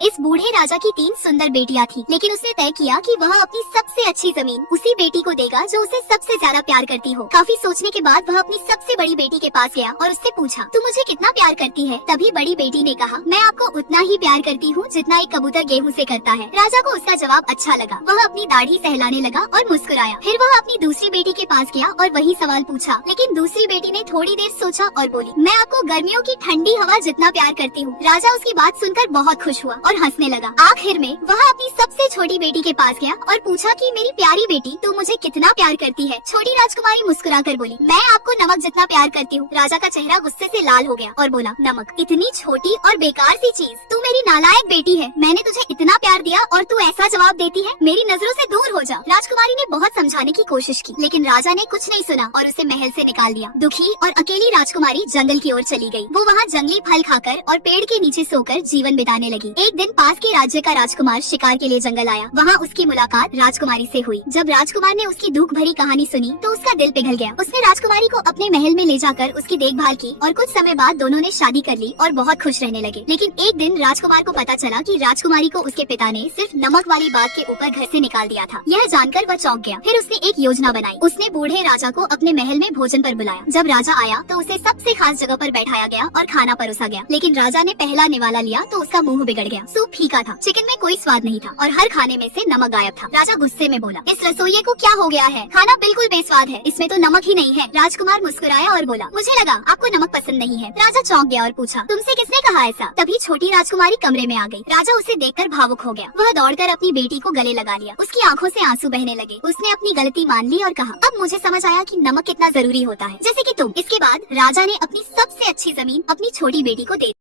इस बूढ़े राजा की 3 सुंदर बेटियां थी, लेकिन उसने तय किया कि वह अपनी सबसे अच्छी जमीन उसी बेटी को देगा जो उसे सबसे ज्यादा प्यार करती हो। काफी सोचने के बाद वह अपनी सबसे बड़ी बेटी के पास गया और उससे पूछा, तू मुझे कितना प्यार करती है? तभी बड़ी बेटी ने कहा, मैं आपको उतना ही प्यार करती हूँ जितना एक कबूतर गेहूँ से करता है। राजा को उसका जवाब अच्छा लगा। वह अपनी दाढ़ी सहलाने लगा और मुस्कुराया। फिर वह अपनी दूसरी बेटी के पास गया और वही सवाल पूछा, लेकिन दूसरी बेटी ने थोड़ी देर सोचा और बोली, मैं आपको गर्मियों की ठंडी हवा जितना प्यार करती हूँ। राजा उसकी बात सुनकर बहुत खुश हुआ और हंसने लगा। आखिर में वह अपनी सबसे छोटी बेटी के पास गया और पूछा कि मेरी प्यारी बेटी, तू मुझे कितना प्यार करती है? छोटी राजकुमारी मुस्कुरा कर बोली, मैं आपको नमक जितना प्यार करती हूँ। राजा का चेहरा गुस्से से लाल हो गया और बोला, नमक? इतनी छोटी और बेकार सी चीज, तू मेरी नालायक बेटी है। मैंने तुझे इतना प्यार दिया और तू ऐसा जवाब देती है? मेरी नजरों से दूर हो जा। राजकुमारी ने बहुत समझाने की कोशिश की, लेकिन राजा ने कुछ नहीं सुना और उसे महल से निकाल दिया। दुखी और अकेली राजकुमारी जंगल की ओर चली गई। वो वहाँ जंगली फल खाकर और पेड़ के नीचे सोकर जीवन बिताने लगी। एक दिन पास के राज्य का राजकुमार शिकार के लिए जंगल आया। वहाँ उसकी मुलाकात राजकुमारी से हुई। जब राजकुमार ने उसकी दुख भरी कहानी सुनी तो उसका दिल पिघल गया। उसने राजकुमारी को अपने महल में ले जाकर उसकी देखभाल की और कुछ समय बाद दोनों ने शादी कर ली और बहुत खुश रहने लगे। लेकिन एक दिन राजकुमार को पता चला कि राजकुमारी को उसके पिता ने सिर्फ नमक वाली बात के ऊपर घर से निकाल दिया था। यह जानकर वह चौंक गया। फिर उसने एक योजना बनाई। उसने बूढ़े राजा को अपने महल में भोजन पर बुलाया। जब राजा आया तो उसे सबसे खास जगह पर बैठाया गया और खाना परोसा गया। लेकिन राजा ने पहला निवाला लिया तो उसका मुंह बिगड़ गया। सूप फीका था, चिकन में कोई स्वाद नहीं था और हर खाने में से नमक गायब था। राजा गुस्से में बोला, इस रसोइये को क्या हो गया है? खाना बिल्कुल बेस्वाद है, इसमें तो नमक ही नहीं है। राजकुमार मुस्कुराया और बोला, मुझे लगा आपको नमक पसंद नहीं है। राजा चौंक गया और पूछा, तुमसे किसने कहा ऐसा? तभी छोटी राजकुमारी कमरे में आ गई। राजा उसे देखकर भावुक हो गया। वह दौड़कर अपनी बेटी को गले लगा लिया। उसकी आंखों से आंसू बहने लगे। उसने अपनी गलती मान ली और कहा, अब मुझे समझ आया कि नमक कितना जरूरी होता है, जैसे कि तुम। इसके बाद राजा ने अपनी सबसे अच्छी जमीन अपनी छोटी बेटी को दे दी।